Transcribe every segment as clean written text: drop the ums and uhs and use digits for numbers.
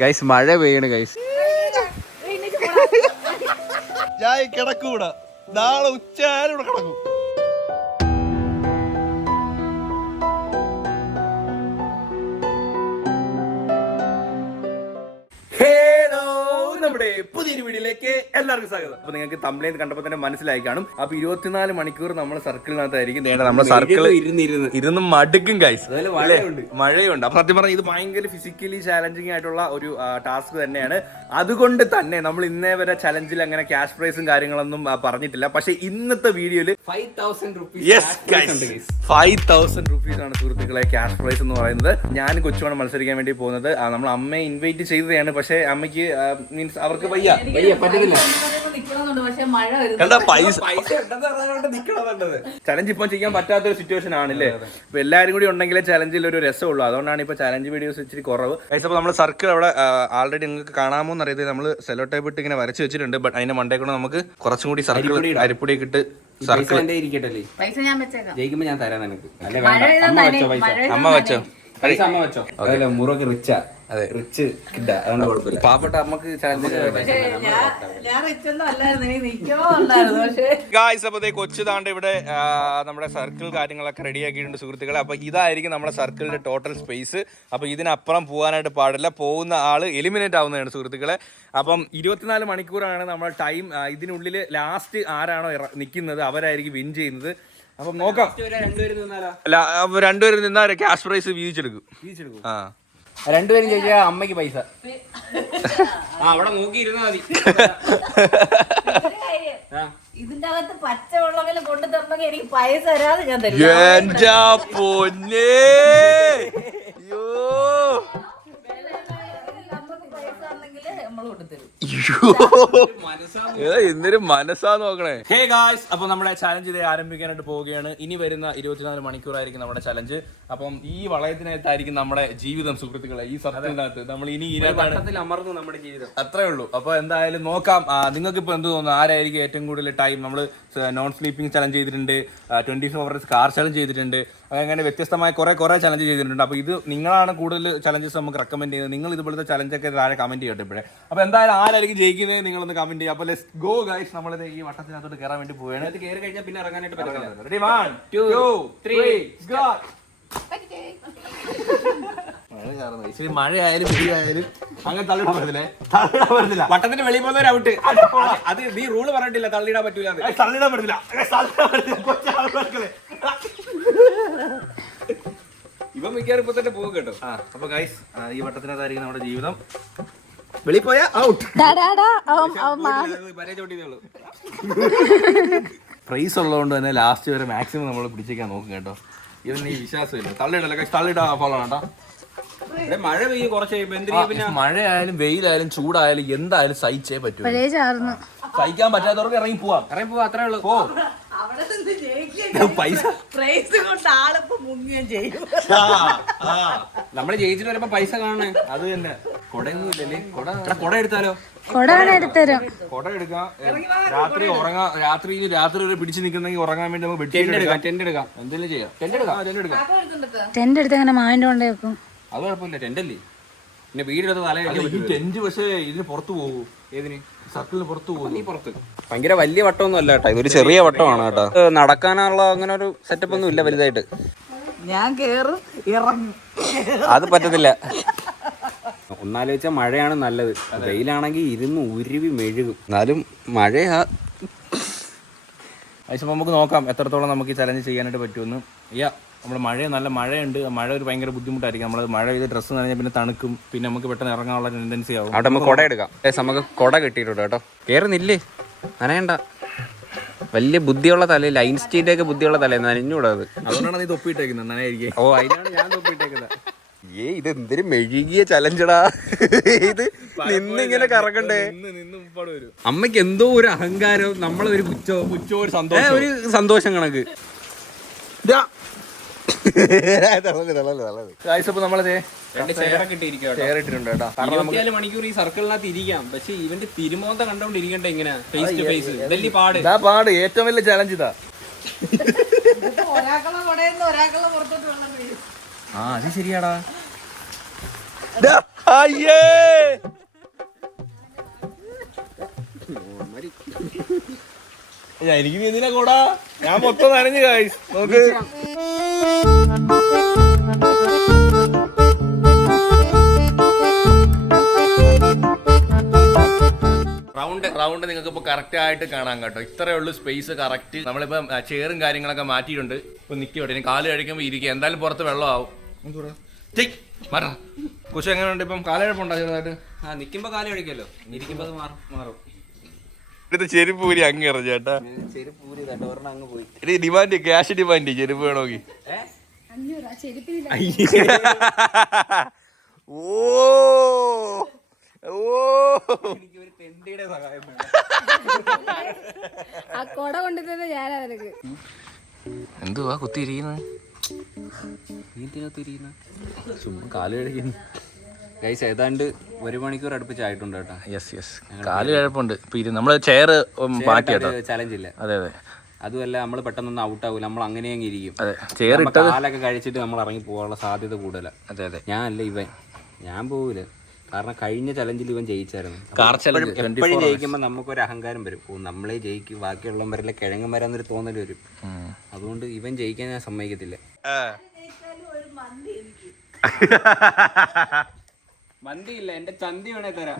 Guys മഴ പെയ്യണ് guys. ഞാൻ കിടക്കൂടാ, നാളെ ഉച്ചയായാലും ഇവിടെ കിടക്കും. നമ്മുടെ പുതിയൊരു വീഡിയോയിലേക്ക് എല്ലാവർക്കും സ്വാഗതം. അപ്പൊ നിങ്ങൾക്ക് തംബ്നെയിൽ കണ്ടപ്പോൾ തന്നെ മനസ്സിലായി കാണും. അപ്പൊ 24 മണിക്കൂർ നമ്മൾ സർക്കിളിനകത്തായിരിക്കും. നമ്മുടെ സർക്കിൾ ഇരുന്ന് മടുക്കും ഗൈസ്. മഴയുണ്ട്. അപ്പൊ സത്യം പറഞ്ഞാൽ ഇത് ഭയങ്കര ഫിസിക്കലി ചാലഞ്ചിങ് ആയിട്ടുള്ള ഒരു ടാസ്ക് തന്നെയാണ്. അതുകൊണ്ട് തന്നെ നമ്മൾ ഇന്നേ വരെ ചലഞ്ചിൽ അങ്ങനെ ക്യാഷ് പ്രൈസും കാര്യങ്ങളൊന്നും പറഞ്ഞിട്ടില്ല. പക്ഷെ ഇന്നത്തെ വീഡിയോയിൽ 5,000 rupees ആണ് സുഹൃത്തുക്കളെ ക്യാഷ് പ്രൈസ് എന്ന് പറയുന്നത്. ഞാൻ കൊച്ചുമാണ് മത്സരിക്കാൻ വേണ്ടി പോകുന്നത്. നമ്മൾ അമ്മയെ ഇൻവൈറ്റ് ചെയ്തതാണ്. പക്ഷെ അമ്മയ്ക്ക് മീൻസ് അവർക്ക് പറ്റില്ല. ചലഞ്ച് ഇപ്പം ചെയ്യാൻ പറ്റാത്തൊരു സിറ്റുവേഷൻ ആണല്ലേ. ഇപ്പൊ എല്ലാവരും കൂടി ഉണ്ടെങ്കിലേ ചലഞ്ചിൽ ഒരു രസമുള്ളൂ. അതുകൊണ്ടാണ് ഇപ്പൊ ചലഞ്ച് വീഡിയോസ് ഇച്ചിരി കുറവ്. അപ്പോൾ നമ്മൾ സർക്കിൾ അവിടെ ആൾറെഡി നിങ്ങൾക്ക് കാണാമോ എന്നറിയാതെ നമ്മൾ സെലോ ടേപ്പ് ഇട്ട് ഇങ്ങനെ വരച്ച് വെച്ചിട്ടുണ്ട്. ബട്ട് അതിന്റെ മണ്ടേ കൂടെ നമുക്ക് കുറച്ചും കൂടി സർക്കിൾ അരിപ്പൊടിയൊക്കെ ഇട്ട് സർക്കിൾ ജയിക്കുമ്പോ ഞാൻ തരാം നിനക്ക്. അമ്മ വെച്ചോ അമ്മ വെച്ചോ. അതല്ല മുറക്ക് റിച്ചാ. അതെ റിച്ച് കിട്ട. അതുകൊണ്ട് കുഴപ്പമില്ല. പാവപ്പെട്ട അമ്മക്ക് കൊച്ചു താണ്ട് ഇവിടെ നമ്മുടെ സർക്കിൾ കാര്യങ്ങളൊക്കെ റെഡി ആക്കിയിട്ടുണ്ട് സുഹൃത്തുക്കളെ. അപ്പൊ ഇതായിരിക്കും നമ്മുടെ സർക്കിളിന്റെ ടോട്ടൽ സ്പേസ്. അപ്പൊ ഇതിനപ്പുറം പോകാനായിട്ട് പാടില്ല. പോകുന്ന ആള് എലിമിനേറ്റ് ആവുന്നതാണ് സുഹൃത്തുക്കളെ. അപ്പം 24 മണിക്കൂറാണ് നമ്മുടെ ടൈം. ഇതിനുള്ളിൽ ലാസ്റ്റ് ആരാണോ നിൽക്കുന്നത് അവരായിരിക്കും വിൻ ചെയ്യുന്നത്. അപ്പം നോക്കാം. രണ്ടുപേരും നിന്നാ ക്യാഷ് പ്രൈസ് വീതിച്ചെടുക്കും. ആ രണ്ടുപേരും ചോദിച്ചാൽ അമ്മയ്ക്ക് പൈസ അവിടെ നോക്കിയിരുന്നാ മതി. ഇതിന്റെ അകത്ത് പച്ചവെള്ളമെങ്കിലും കൊണ്ടു തരണമെങ്കിൽ എനിക്ക് പൈസ തരാതെ ഞാൻ തരും. എന്തൊരു മനസ്സാ നോക്കണേ. ഹേ ഗായ്സ്, അപ്പൊ നമ്മുടെ ചലഞ്ച് ഇതേ ആരംഭിക്കാനായിട്ട് പോവുകയാണ്. ഇനി വരുന്ന 24 മണിക്കൂറായിരിക്കും നമ്മുടെ ചലഞ്ച്. അപ്പം ഈ വളയത്തിനകത്തായിരിക്കും നമ്മുടെ ജീവിതം സുഹൃത്തുക്കളെ. ഈ സർക്കിളിനകത്ത് നമ്മൾ ഇനി അമർന്നു നമ്മുടെ ജീവിതം. അത്രേ ഉള്ളൂ. അപ്പൊ എന്തായാലും നോക്കാം. നിങ്ങൾക്ക് ഇപ്പൊ എന്ത് തോന്നുന്നു, ആരായിരിക്കും ഏറ്റവും കൂടുതൽ ടൈം? നമ്മൾ നോൺ സ്ലീപ്പിംഗ് ചലഞ്ച് ചെയ്തിട്ടുണ്ട്, 24 hours കാർ ചലഞ്ച് ചെയ്തിട്ടുണ്ട്, അങ്ങനെ വ്യത്യസ്തമായ കുറെ ചലഞ്ച് ചെയ്തിട്ടുണ്ട്. അപ്പൊ ഇത് നിങ്ങളാണ് കൂടുതൽ ചലഞ്ചസ് നമുക്ക് റെക്കമെൻഡ് ചെയ്യുന്നത്. നിങ്ങൾ ഇതുപോലത്തെ ചലഞ്ചൊക്കെ താഴെ കമന്റ് ചെയ്യട്ടെ ഇപ്പോഴേ. അപ്പൊ എന്തായാലും ആരായിരിക്കും ജയിക്കുന്നത് നിങ്ങളൊന്ന് കമന്റ് ചെയ്യുക. അപ്പൊ ലെറ്റ്സ് ഗോ ഗൈസ്. നമ്മളിത് ഈ വട്ടത്തിനകത്തോട്ട് കയറാൻ വേണ്ടി പോവുകയാണ്. അത് കയറി കഴിഞ്ഞാൽ പിന്നെ ഇറങ്ങാനായിട്ട് പറ്റില്ല. Ready 1 2 3 go. മഴയായാലും വെയിലായാലും അങ്ങനെ തള്ളിടാൻ പറ്റില്ലേ? വട്ടത്തിന് വെളിയിൽ പോകുന്നവർ ഔട്ട്. അത് നീ റൂള് പറഞ്ഞിട്ടില്ല, തള്ളിടാൻ പറ്റൂല. തള്ളിടാൻ പറ്റില്ല. ഇവ മിക്കവാറും ഇപ്പൊ തന്നെ പോകും കേട്ടോ. അപ്പൊ ഗൈസ് ഈ വട്ടത്തിനകത്തായിരിക്കും നമ്മുടെ ജീവിതം. വെളിയിൽ പോയാ ഔട്ട്. പ്രൈസ് ഉള്ളതുകൊണ്ട് തന്നെ ലാസ്റ്റ് വരെ മാക്സിമം നമ്മൾ പിടിച്ചേക്കാൻ നോക്കും കേട്ടോ. ഇവന് ഈ വിശ്വാസമില്ല. തള്ളിടാ ഫോളോ കേട്ടോ. മഴ പെയ്യും കുറച്ച് കഴിയുമ്പോ എന്തിനാ പിന്നെ? മഴയായാലും വെയിലായാലും ചൂടായാലും എന്തായാലും സഹിച്ചേ പറ്റൂ. സഹിക്കാൻ പറ്റാത്തവർക്ക് ഇറങ്ങി പോവാ. അത്രേ ഉള്ളൂ. പൈസ നമ്മള് ജയിച്ചിട്ട് വരുമ്പോ പൈസ കാണണേ. അത് തന്നെ. കൊടയൊന്നും ഇല്ലല്ലേ? കൊട എടുത്താലോ? കൊട എടുക്കാം. രാത്രി വരെ പിടിച്ചു നിൽക്കുന്നെങ്കിൽ ഉറങ്ങാൻ വേണ്ടി നമുക്ക് ടെന്റ് എടുക്കാം. എന്തെങ്കിലും ചെയ്യാം. ടെന്റ് എടുത്ത് അങ്ങനെ മാവിന്റെ കൊണ്ടേ വെക്കും. അത് കുഴപ്പമില്ല, ടെന്റ് അല്ലേ. പിന്നെ വീടെടുത്ത് തല ടെന്റ്. പക്ഷേ ഇതിന് പുറത്ത് പോകും. ഏതിന്? സർക്കിളിന് പുറത്ത് പോകും. നീ പുറത്ത്. ഭയങ്കര വലിയ വട്ടമൊന്നും അല്ല കേട്ടോ. ഇതൊരു ചെറിയ വട്ടമാണ് കേട്ടോ. നടക്കാനുള്ള അങ്ങനെ ഒരു സെറ്റപ്പ് ഒന്നും ഇല്ല വലുതായിട്ട്. ഞാൻ കേറും ഇറങ്ങും. അത് പറ്റത്തില്ല. ഒന്നാലോചിച്ചാൽ മഴയാണ് നല്ലത്. വെയിലാണെങ്കിൽ ഇരുന്ന് ഉരുവി മെഴുകും. എന്നാലും മഴയാ. പക്ഷെ നമുക്ക് നോക്കാം എത്രത്തോളം നമുക്ക് ഈ ചലഞ്ച് ചെയ്യാനായിട്ട് പറ്റുമെന്ന്. നമ്മൾ നല്ല മഴയുണ്ട്. മഴ ഒരു ഭയങ്കര ബുദ്ധിമുട്ടായിരിക്കും. നമ്മൾ മഴ ചെയ്ത് ഡ്രസ്സ് നനഞ്ഞാൽ പിന്നെ തണുക്കും. പിന്നെ നമുക്ക് പെട്ടെന്ന് ഇറങ്ങാനുള്ള ടെൻഡൻസി ആവും. അവിടെ നമുക്ക് കുട എടുക്കാം. നമുക്ക് കുട കിട്ടിയിട്ടുണ്ട് കേട്ടോ. കയറുന്നില്ലേ? നനയണ്ട. വലിയ ബുദ്ധിയുള്ള തല, ലൈൻ സ്റ്റീൻ്റെ ഒക്കെ ബുദ്ധിയുള്ള തല. നനഞ്ഞൂടാ. അത് അതുകൊണ്ടാണ് നീ തൊപ്പിയിട്ടേക്കുന്നത്. നനയായിരിക്കും. ഓ, അതിനാണ് ഞാൻ തൊപ്പിയിട്ടേക്കുന്നത്. ഇത് എന്തൊരു മെഴുകിയ ചലഞ്ചടാ ഇത്. നിന്നിങ്ങനെ കറങ്ങണ്ടേ. അമ്മയ്ക്ക് എന്തോ ഒരു അഹങ്കാരവും നമ്മളൊരു പുച്ഛവും ഒരു സന്തോഷം കണക്ക്. മണിക്കൂർ ഈ സർക്കിളിനകത്ത് ഇരിക്കാം. പക്ഷെ ഇവന്റെ തിരുമോന്ത കണ്ടോണ്ടിരിക്കട്ടെ ഇങ്ങനെ ഫേസ് ടു ഫേസ്. വലിയ പാട്. ഏറ്റവും വലിയ ചലഞ്ച് ഇതാ. ഒരാളെ അത് ശരിയാടാ. അയ്യേ എനിക്ക് എന്തിനാ കൂടാ, ഞാൻ മൊത്തം നനഞ്ഞു ഗൈസ്. നോക്ക് റൗണ്ട് നിങ്ങൾക്ക് ഇപ്പൊ കറക്റ്റ് ആയിട്ട് കാണാൻ കേട്ടോ. ഇത്രയേ ഉള്ളൂ സ്പേസ് കറക്റ്റ്. നമ്മളിപ്പോ ചെയറും കാര്യങ്ങളൊക്കെ മാറ്റിയിട്ടുണ്ട്. ഇപ്പൊ നിൽക്കട്ടെ, ഇനി കാല് കഴിക്കുമ്പോൾ ഇരിക്കുക. എന്തായാലും പുറത്ത് വെള്ളമാവും. കൊച്ചു എങ്ങനെയുണ്ട് ഇപ്പം? കാലഴപ്പുണ്ടോ ചെറുതായിട്ട്? നിക്കുമ്പോ കാല് കഴിക്കല്ലോ, ഇരിക്കുമ്പോ അത് മാറും. ചെരുപ്പ് ഊരി അങ്ങ് ഇറങ്ങി ചേട്ടാ. അങ്ങ് പോയി. Demand, cash demand. ചെരുപ്പ് വേണമെങ്കിൽ ഓ എനിക്കൊരു തെണ്ടിയുടെ സഹായം ആ കൊട കൊണ്ടുതന്നെ ഞാനാ നിനക്ക്. എന്തുവാ കുത്തിയിരിക്കുന്നത്? ചുമ്മാ കാല് കഴിക്കുന്നു ഗൈസ്. ഏതാണ്ട് 1 മണിക്കൂർ അടുപ്പിച്ചായിട്ടുണ്ട് കേട്ടോ. യെസ് കാല് കുഴപ്പമുണ്ട്. നമ്മള് ചെയർ മാറ്റി കേട്ടോ, ചലഞ്ച് ഇല്ല. അതെ അതുമല്ല നമ്മൾ പെട്ടെന്നൊന്നും ഔട്ട് ആവില്ല, നമ്മൾ അങ്ങനെ അങ്ങ് ഇരിക്കും. അതെ, ചെയർ ഇട്ടത് കാലൊക്കെ കഴിച്ചിട്ട് നമ്മൾ ഇറങ്ങി പോകാനുള്ള സാധ്യത കൂടുതല. അതെ ഞാനല്ല ഇവൻ, ഞാൻ പോവില്ല. കാരണം കഴിഞ്ഞ ചലഞ്ചിൽ ഇവൻ ജയിച്ചായിരുന്നു. എപ്പോഴും ജയിക്കുമ്പോൾ നമുക്കൊരു അഹങ്കാരം വരും. നമ്മളെ ജയിക്കും, ബാക്കിയുള്ളവരെല്ലാം കിഴങ്ങൻ വരാന്നൊരു തോന്നൽ വരും. അതുകൊണ്ട് ഇവൻ ജയിക്കാൻ ഞാൻ സമ്മതിക്കത്തില്ല. മന്തിയില്ല, എന്റെ ചന്തി വേണേ തരാം.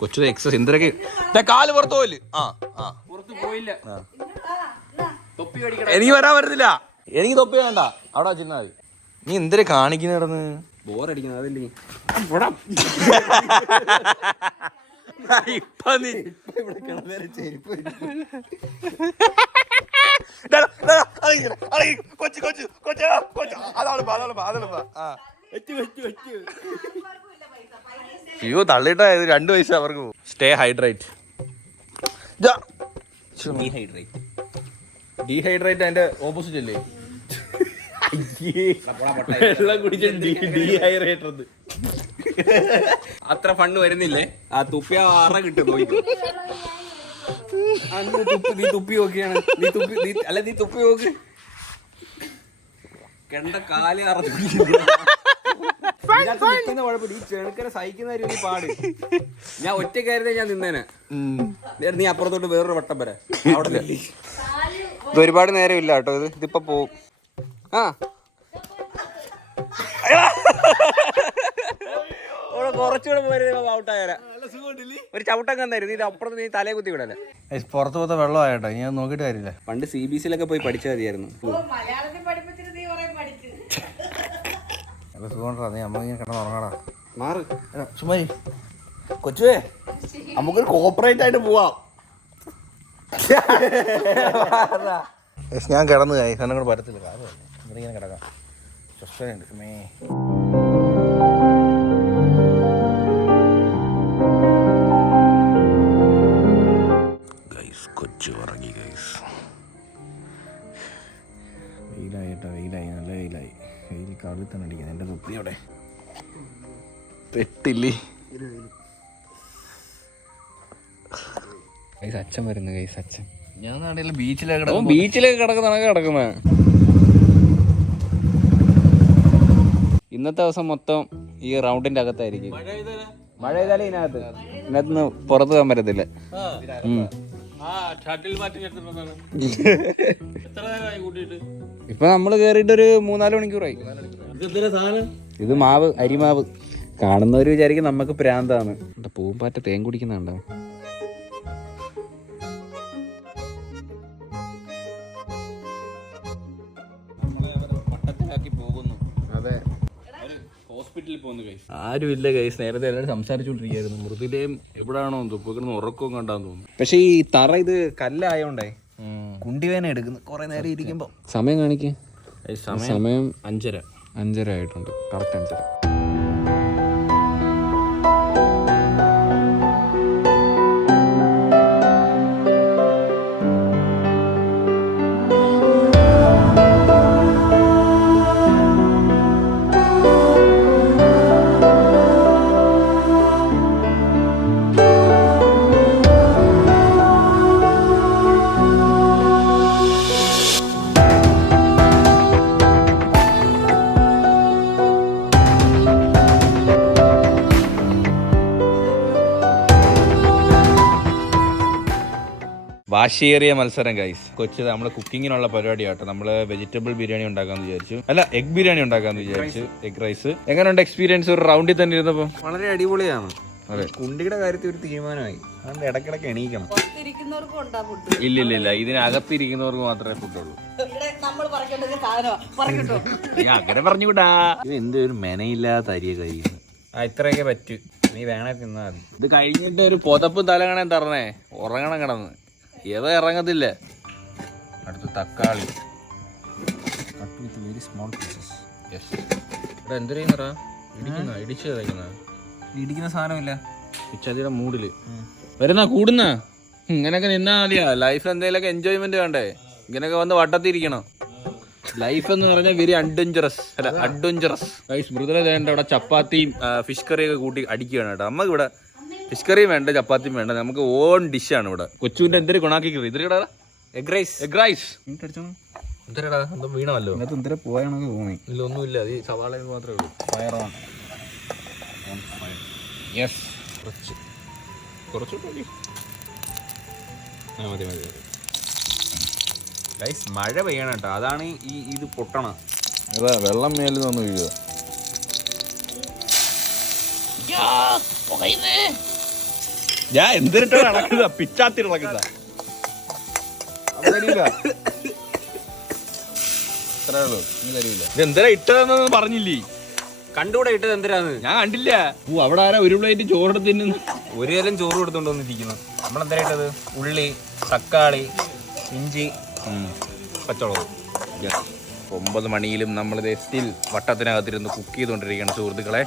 കൊച്ചു എക്സസ് എന്തൊക്കെ കാല് പുറത്തു പോയില്ല. പുറത്ത് പോയില്ല. എനിക്ക് വരാൻ പറ്റത്തില്ല. എനിക്ക് തൊപ്പി വേണ്ട, അവിടെ ചെന്നാ മതി. നീ എന്തിനാ കാണിക്കുന്ന നടന്ന്? ബോറടിക്കുന്നത് അതല്ലേ. ഇപ്പൊ നീ അയ്യോ തള്ളിട്ടാ, 2 പൈസ അവർക്ക്. Stay hydrate. ഡീഹൈഡ്രേറ്റ് അതിന്റെ ഓപ്പോസിറ്റ് അല്ലേ? വെള്ളം കുടിച്ചിട്ട് ഡീഹൈഡ്രേറ്റ്. അത്ര ഫണ്ട് വരുന്നില്ലേ? ആ തുപ്പിയ അറ കിട്ടും. നീ തുപ്പി നോക്കിയാണ്. നീ തുപ്പി നോക്ക്. കണ്ട കാല് നിൽക്കുന്ന കുഴപ്പമില്ല. ഈ ചെറുക്കനെ സഹിക്കുന്ന ഒരു പാട്. ഞാൻ ഒറ്റക്കായിരുന്നേ ഞാൻ നിന്നേനെ. നീ അപ്പുറത്തോട്ട് വേറൊരു വട്ടം വരാ. അവിടെ ഇത് ഒരുപാട് നേരമില്ല കേട്ടോ. ഇതിപ്പോ പോവും. കുറച്ചുകൂടെ പോയിരുന്ന ഔട്ടായാല. ഒരു ചവിട്ടം തന്നായിരുന്നു. ഇത് അപ്പുറത്ത് നീ തലയെ കുത്തി വിടല്ലേ. പുറത്ത് പോത്ത വെള്ളമായിട്ടോ, ഞാൻ നോക്കിയിട്ട് കാര്യമില്ല. പണ്ട് CBSE പോയി പഠിച്ചാൽ മതിയായിരുന്നു. സുഖണ്ടാ, നീ അമ്മ ഇങ്ങനെ കിടന്ന് ഉറങ്ങാടാ. മാറ് ചുമ്മാ കൊച്ചുവേ, നമുക്കൊരു കോപ്പറേറ്റ് ആയിട്ട് പോവാം. ഞാൻ കിടന്നു കായി, എന്നെ കൂടെ പറ്റത്തില്ല. കാറ് തന്നെ ഇവിടെ ഇങ്ങനെ കിടക്കാം. സ്വസ്ഥയുണ്ട്. കൊച്ചു ഉറങ്ങി ഗൈസ്. വെയിലായിട്ടോ, വെയിലായി, നല്ല വെയിലായി. വെയിൽ കവിൽ തന്നെ അടിക്കുന്നത്. എൻ്റെ തൊപ്പിയോടെ പെട്ടില്ലേ ഗൈസ്. അച്ഛൻ വരുന്നു ഗൈസ്. അച്ഛൻ ഞാൻ നാട്ടിൽ ബീച്ചിലൊക്കെ കിടക്കുന്ന ഇന്നത്തെ ദിവസം മൊത്തം ഈ റൗണ്ടിന്റെ അകത്തായിരിക്കും. മഴ പെയ്താലേ ഇതിനകത്തുനിന്ന് പുറത്തു പോകാൻ പറ്റത്തില്ല. ഇപ്പൊ നമ്മള് കേറിയിട്ട് ഒരു 3-4 മണിക്കൂറായി. ഇത് മാവ്, അരിമാവ്. കാണുന്നവര് വിചാരിക്കും നമുക്ക് പ്രാന്താണ്. പൂമ്പാറ്റ തേൻ കുടിക്കുന്നുണ്ടോ? അതെ, ഹോസ്പിറ്റലിൽ പോകുന്നു ഗൈസ്. ആരും ഇല്ല ഗൈസ്. നേരത്തെ എല്ലാവരും സംസാരിച്ചോണ്ടിരിക്കുകയായിരുന്നു. മൃദുലയും എവിടാണോ ഇവിടുന്ന് ഉറക്കവും കണ്ടാന്ന് തോന്നുന്നു. പക്ഷെ ഈ തറ ഇത് കല്ലായോണ്ടേ കുണ്ടിവേന എടുക്കുന്നു കുറെ നേരം ഇരിക്കുമ്പോ. സമയം കാണിക്കേ. സമയം 5:30 ആയിട്ടുണ്ട്. കറക്റ്റ് 5:30. വാശിയേറിയ മത്സരം ഗൈസ്. കൊച്ചു നമ്മുടെ കുക്കിങ്ങിനുള്ള പരിപാടിയാട്ടോ. നമ്മള് വെജിറ്റബിൾ ബിരിയാണി ഉണ്ടാക്കാന്ന് വിചാരിച്ചു. അല്ല, എഗ് ബിരിയാണി ഉണ്ടാക്കാന്ന് വിചാരിച്ചു. Egg rice. എങ്ങനെയുണ്ട് എക്സ്പീരിയൻസ് ഒരു റൗണ്ടിൽ തന്നെ ഇരുന്നപ്പോ? വളരെ അടിപൊളിയാണ്. അതെ, കുണ്ടിയുടെ കാര്യത്തിൽ ഒരു തീരുമാനമായി. അതുകൊണ്ട് ഇടക്കിടക്ക് എണീക്കണം. പുറത്തിരിക്കുന്നവർക്കും ഉണ്ടാ ഫുഡ്. ഇല്ല, ഇതിനകത്തിരിക്കുന്നവർക്ക് മാത്രമേ ഫുഡുള്ളൂ. നമ്മൾ പറക്കേണ്ടത് സാധനമാണ് പറക്കട്ടോ. അങ്ങനെ പറഞ്ഞുകൂടാ. ഇത് എന്തൊരു മെനയില്ലാത്ത അരിയ കഴിയുന്നു. ഇത്രയൊക്കെ പറ്റൂ. നീ വേണേ തിന്നാ മതി. ഇത് കഴിഞ്ഞിട്ട് ഒരു പുതപ്പ് തലകണേ തരണേ, ഉറങ്ങണം കിടന്ന്. ഏതാ ഇറങ്ങത്തില്ല. അടുത്ത് തക്കാളി. Very small pieces. യെസ്. ഇവിടെ എന്ത് ചെയ്യുന്നറാ? ഇടിച്ചു തയ്ക്കുന്ന ഇടിക്കുന്ന സാധനമില്ല. പിച്ചതിയുടെ മൂഡില് വരുന്ന കൂടുന്ന. ഇങ്ങനെയൊക്കെ നിന്നാ മതിയാ. ലൈഫ് എന്തെങ്കിലുമൊക്കെ എൻജോയ്മെന്റ് വേണ്ടേ? ഇങ്ങനെയൊക്കെ വന്ന് വട്ടത്തിരിക്കണം. ലൈഫ് എന്ന് പറഞ്ഞാൽ വെരി അഡ്വഞ്ചറസ്. മൃദുല വേണ്ട ഇവിടെ ചപ്പാത്തിയും ഫിഷ് കറിയൊക്കെ കൂട്ടി അടിക്കുകയാണ് കേട്ടോ. നമുക്ക് ഇവിടെ ഫിഷ് കറിയും വേണ്ട, ചപ്പാത്തിയും വേണ്ട. നമുക്ക് ഓൺ ഡിഷാണ് ഇവിടെ. കൊച്ചുവിന്റെ എന്തൊരു ഗുണാക്കിക്കറി. ഇതിടാ എഗ് റൈസ്. എന്തരടാ എന്തോ വീണമല്ലോ. ഇതിനകത്ത് എന്തൊരു പോയാണെന്ന് തോന്നി. ഇല്ല, ഒന്നുമില്ല. അത് ഈ സവാള മാത്രമേ ഉള്ളൂ. Fire on. യെസ്. കുറച്ചുകൂടി മതി. ഗൈസ് മഴ പെയ്യണം കേട്ടോ. അതാണ് ഇത് പൊട്ടണം. അതാ വെള്ളം മേലിൽ നിന്ന് വീഴുക. ഞാൻ എന്തിട്ടാ നടക്കുക? പിച്ചാത്തി നടക്കുന്ന ഇതെന്താ ഇട്ടതെന്ന് പറഞ്ഞില്ലേ? കണ്ടുകൂടെ ഇട്ടത് എന്തിനാന്ന് ഞാൻ കണ്ടില്ല. അവിടെ ആരാ ഒരു പ്ലേറ്റ് ചോറ് തിന്നുന്നു? ഒരു നേരം ചോറ് കൊടുത്തോണ്ട് വന്നിരിക്കുന്നു. നമ്മളെന്താ ഇട്ടത്? ഉള്ളി, തക്കാളി, ഇഞ്ചി, പച്ചമുളക്. 9 മണിയിലും നമ്മൾ സ്റ്റിൽ വട്ടത്തിനകത്തിരുന്ന് കുക്ക് ചെയ്തുകൊണ്ടിരിക്കുകയാണ് സുഹൃത്തുക്കളെ.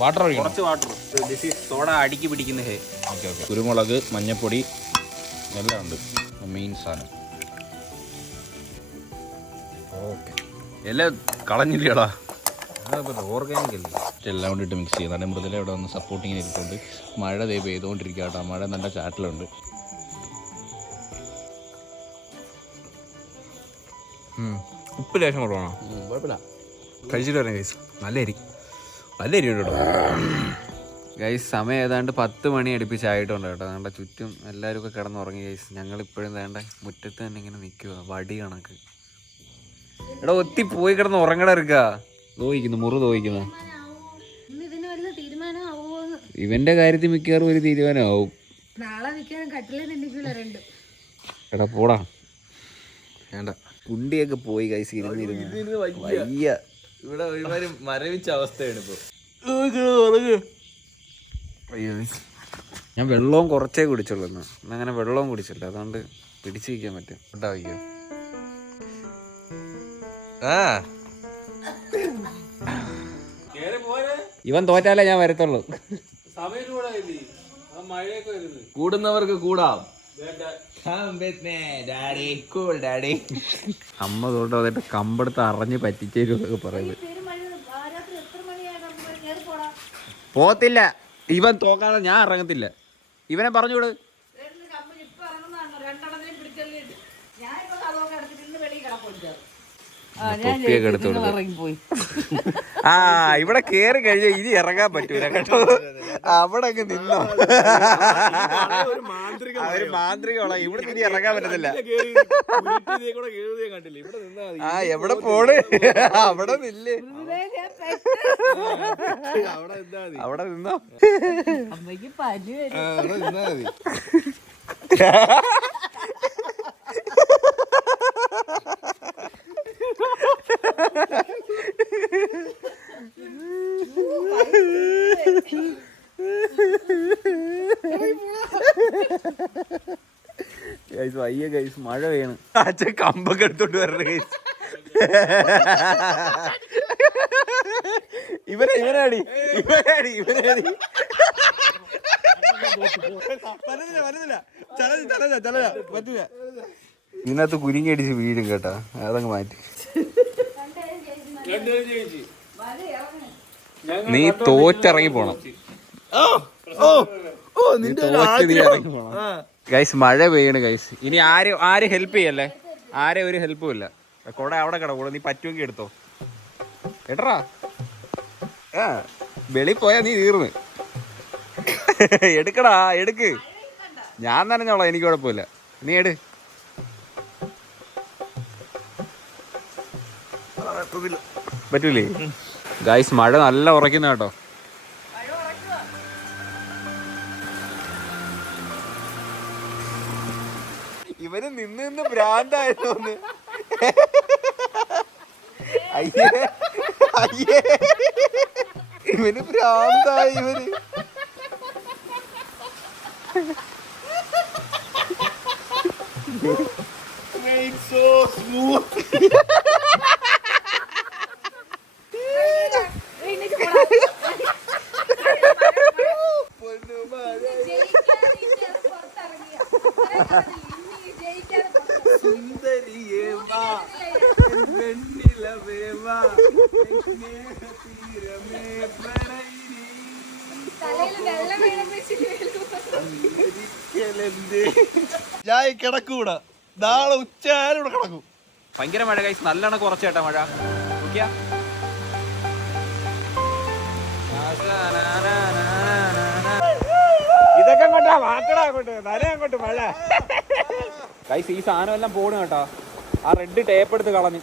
വാട്ടർ ഒഴിക്കണം. കുറച്ച് വാട്ടർ. ദിസ് ഈസ് സോഡ അടിക്ക് പിടിക്കുന്ന ഹേ. ഓക്കെ. കുരുമുളക്, മഞ്ഞപ്പൊടി എല്ലാം ഉണ്ട്. മെയിൻ സാധനം. ഓക്കെ. എല്ലാം കളഞ്ഞില്ലടാ. ഓർഗാനിക് അല്ലേ? എല്ലാം കൊണ്ടിട്ട് മിക്സ് ചെയ്യുന്നതാണ്. മൃദുല ഇവിടെ വന്ന് സപ്പോർട്ടിങ്ങിന് ഇരിക്കുന്നുണ്ട്. മഴ ദേ പെയ്തുകൊണ്ടിരിക്കുക കേട്ടോ. മഴ നല്ല ചാറ്റിലുണ്ട്. ഉപ്പ് ലേശം കുറവാണോ? കുഴപ്പമില്ല. കഴിച്ചിട്ട് വരാം ഗൈസ്. നല്ല അരി കേട്ടോ ഗൈസ്. സമയം ഏതാണ്ട് 10 മണി അടുപ്പിച്ചായിട്ടുണ്ട് കേട്ടോ. നമ്മുടെ ചുറ്റും എല്ലാവരും ഒക്കെ കിടന്നുറങ്ങി ഗൈസ്. ഞങ്ങളിപ്പോഴും വേണ്ട മുറ്റത്ത് തന്നെ ഇങ്ങനെ നിൽക്കുക വടി കണക്ക്. എടാ ഒത്തി പോയി കിടന്ന് ഉറങ്ങട എടുക്കുക. മുറി തോയിക്കുന്നു. ഇവന്റെ കാര്യത്തിൽ മിക്കവാറും ഒരു തീരുമാനമാവും. എടാ പോടാ. വേണ്ട, കുണ്ടിയൊക്കെ പോയി ഗൈസ്. ഇരുന്നിരുന്നു വയ്യ. ഇവിടെ ഒരുമാതിരി മരവിച്ച അവസ്ഥയാണ് ഇപ്പൊ. ഞാൻ വെള്ളവും കുറച്ചേ കുടിച്ചുള്ളൂ. അങ്ങനെ വെള്ളവും കുടിച്ചില്ല. അതുകൊണ്ട് പിടിച്ചു വയ്ക്കാൻ പറ്റും. ഉണ്ടാവിക്കോ. ഇവൻ തോറ്റാലേ ഞാൻ വരത്തുള്ളൂ. കൂടുന്നവർക്ക് കൂടാം. അമ്മ തൊട്ട് വന്നിട്ട് കമ്പെടുത്ത് അറിഞ്ഞ് പറ്റിച്ചേരുന്നൊക്കെ പറയുന്നത്. പോത്തില്ല. ഇവൻ തോക്കാതെ ഞാൻ ഇറങ്ങത്തില്ല. ഇവനെ പറഞ്ഞുകൂട്. തൊപ്പിയൊക്കെ എടുത്തു ഇവിടെ കേറി കഴിഞ്ഞാൽ ഇനി ഇറങ്ങാൻ പറ്റൂല കേട്ടോ. അവിടെ അങ്ങ് നിന്നോ. അവര് മാന്ത്രികമുള്ള ഇവിടെ ഇനി ഇറങ്ങാൻ പറ്റത്തില്ല. എവിടെ പോണ്? അവിടെ നില്ലേ. അവിടെ നിന്നോ. അമ്മയ്ക്ക് പനി വരും. അവിടെ നിന്നാ മതി. വയ്യ ഗൈസ്. മഴ പെയ്യണ്. അച്ഛൻ കമ്പൊക്കെ എടുത്തോണ്ട് വരണ ഗൈസ്. ഇവനാടി. പറ്റില്ല. ഇതിനകത്ത് കുരുങ്ങി അടിച്ച് വീഴും കേട്ടാ. അതങ്ങ് മാറ്റി. നീ തോറ്റിറങ്ങി പോണം. ഗൈസ് മഴ പെയ്യണ് ഗൈസ്. ഇനി ആരും ഹെൽപ്പ് ചെയ്യല്ലേ. ആരും ഒരു ഹെൽപ്പും ഇല്ല. കൊട അവിടെ കിടക്കൂടെ. നീ പറ്റുമെങ്കിൽ എടുത്തോ കേട്ടറാ. വെളി പോയാ നീ തീർന്ന്. എടുക്കടാ എടുക്ക്. ഞാൻ നനഞ്ഞോളാം, എനിക്ക് കുഴപ്പമില്ല. നീ എട്. പറ്റൂലേ ഗൈസ്? മഴ നല്ല ഉറയ്ക്കുന്ന കേട്ടോ. ഇവന് നിന്ന് ഭ്രാന്തായിരുന്നു. അയ്യേ അയ്യേ, ഇവന് ഭ്രാന്തായി. ഇവന് so smooth. ഞാൻ കിടക്കൂടാ, നാളെ ഉച്ചയായാലും ഇവിടെ കിടക്കും. ഭയങ്കര മഴ ഗൈസ്, നല്ലോണം കുറച്ചേട്ടാ മഴ. നോക്കിയാ ഇതൊക്കെ അങ്ങോട്ടാ മാറ്റടാ, അങ്ങോട്ട് നന അങ്ങോട്ട് മഴ. ഗൈസ് ഈ സാധനം എല്ലാം പോണു കേട്ടോ. ആ റെഡ് ടേപ്പ് എടുത്ത് കളഞ്ഞു.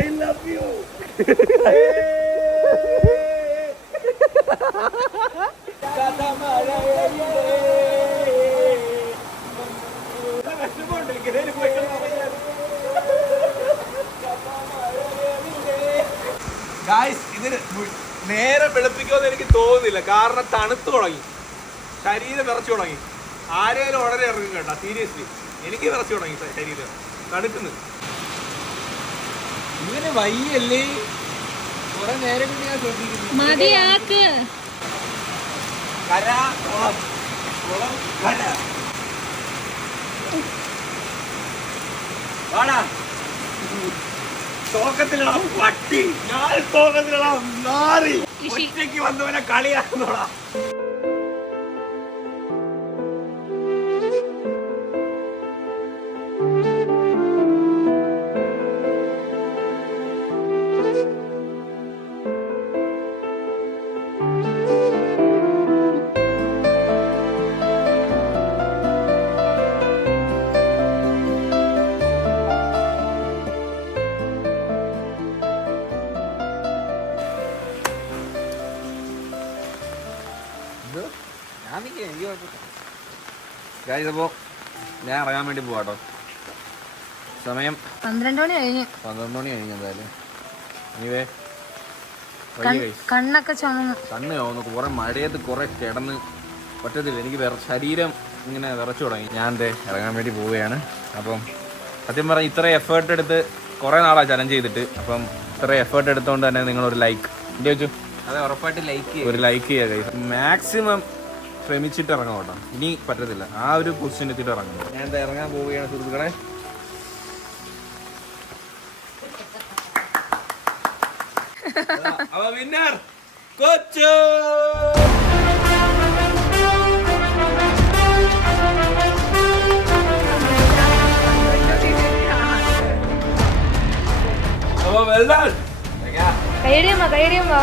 I love you. ഗായ്സ്, ഇതിന് നേരെ വെളുപ്പിക്കുമെന്ന് എനിക്ക് തോന്നുന്നില്ല. കാരണം തണുത്തു തുടങ്ങി, ശരീരം വിറച്ചു തുടങ്ങി. ആരേലും ഉടനെ ഇറങ്ങും കേട്ടോ, സീരിയസ്ലി. എനിക്ക് വിറച്ചു തുടങ്ങി ശരീരം, തണുക്കുന്നു. ഇങ്ങനെ വയ്യല്ലേ, കുറെ നേരം കൊണ്ട് ഞാൻ ശ്രദ്ധിക്കുന്നു. മതിയാക്ക്. കര കുളം, കുളം കര. വാടാ, തോക്കത്തിലുള്ള പട്ടി, ഞാൻ തോക്കത്തിലുള്ള നാറി. ഒറ്റയ്ക്ക് വന്നവനെ കളിയാക്കുന്നോടാ. അപ്പോ ഞാൻ ഇറങ്ങാൻ വേണ്ടി പോവാട്ടോ. സമയം 12 മണി കഴിഞ്ഞു. 12 മണി കഴിഞ്ഞു. എന്തായാലും ഇനിവേ കണ്ണൊക്കെ ചുമന്നു, കണ്ണ് ചുമന്നു. കുറെ മഴയത്ത് കുറെ കിടന്ന് പറ്റത്തില്ല. എനിക്ക് ശരീരം ഇങ്ങനെ വിറച്ചു തുടങ്ങി. ഞാൻ ഇറങ്ങാൻ വേണ്ടി പോവുകയാണ്. അപ്പം സത്യം പറഞ്ഞാൽ ഇത്ര എഫേർട്ട് എടുത്ത് കുറേ നാളാണ് ചലഞ്ച് ചെയ്തിട്ട്. അപ്പം ഇത്ര എഫേർട്ട് എടുത്തുകൊണ്ട് തന്നെ നിങ്ങളൊരു ലൈക്ക് ചോദിച്ചു. അതെ, ഉറപ്പായിട്ട് ലൈക്ക് ഒരു ലൈക്ക് ചെയ്യുക. മാക്സിമം ശ്രമിച്ചിട്ട് ഇറങ്ങാം കേട്ടോ. ഇനി പറ്റത്തില്ല, ആ ഒരു പൊസിഷൻ എത്തിയിട്ട് ഇറങ്ങണം. ഞാൻ എന്താ ഇറങ്ങാൻ പോവുകയാണ് സുഹൃത്തുക്കളെ. വിന്നർ കൊച്ചു. അപ്പൊ വെൽഡൺ. കൈയടിയമ്മ കൈയടിയമ്മ.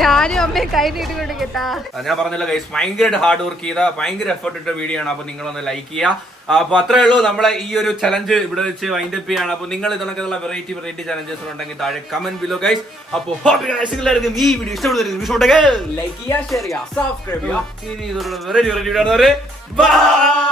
ഞാനും അമ്മയും കൈ നീട്ടിക്കൊണ്ട് കേട്ടാ. ഞാൻ പറഞ്ഞല്ലോ ഗൈസ്, ഭയങ്കരമായിട്ട് ഹാർഡ് വർക്ക് ചെയ്ത ഭയങ്കര എഫേർട്ട് ഇട്ട വീഡിയോ ആണ്. അപ്പൊ നിങ്ങളൊന്ന് ലൈക്ക് ചെയ്യുക. അപ്പൊ അത്രേ ഉള്ളൂ. നമ്മളെ ഈ ഒരു ചലഞ്ച് ഇവിടെ വെച്ച് വൈൻഡ് അപ്പ് ചെയ്യാണ്. അപ്പൊ നിങ്ങൾ ഇതിനൊക്കെയുള്ള വെറൈറ്റി ചലഞ്ചസ് ഉണ്ടെങ്കിൽ താഴെ കമന്റ് ബിലോ ഗൈസ്. അപ്പൊ എല്ലാവർക്കും ഈ വീഡിയോ ഇഷ്ടപ്പെടുന്ന ലൈക്ക് ചെയ്യുക, ഷെയർ ചെയ്യുക, സബ്സ്ക്രൈബ് ചെയ്യുക. ഇനി ഇതുള്ള വെറൈറ്റി വീഡിയോ. ബൈ.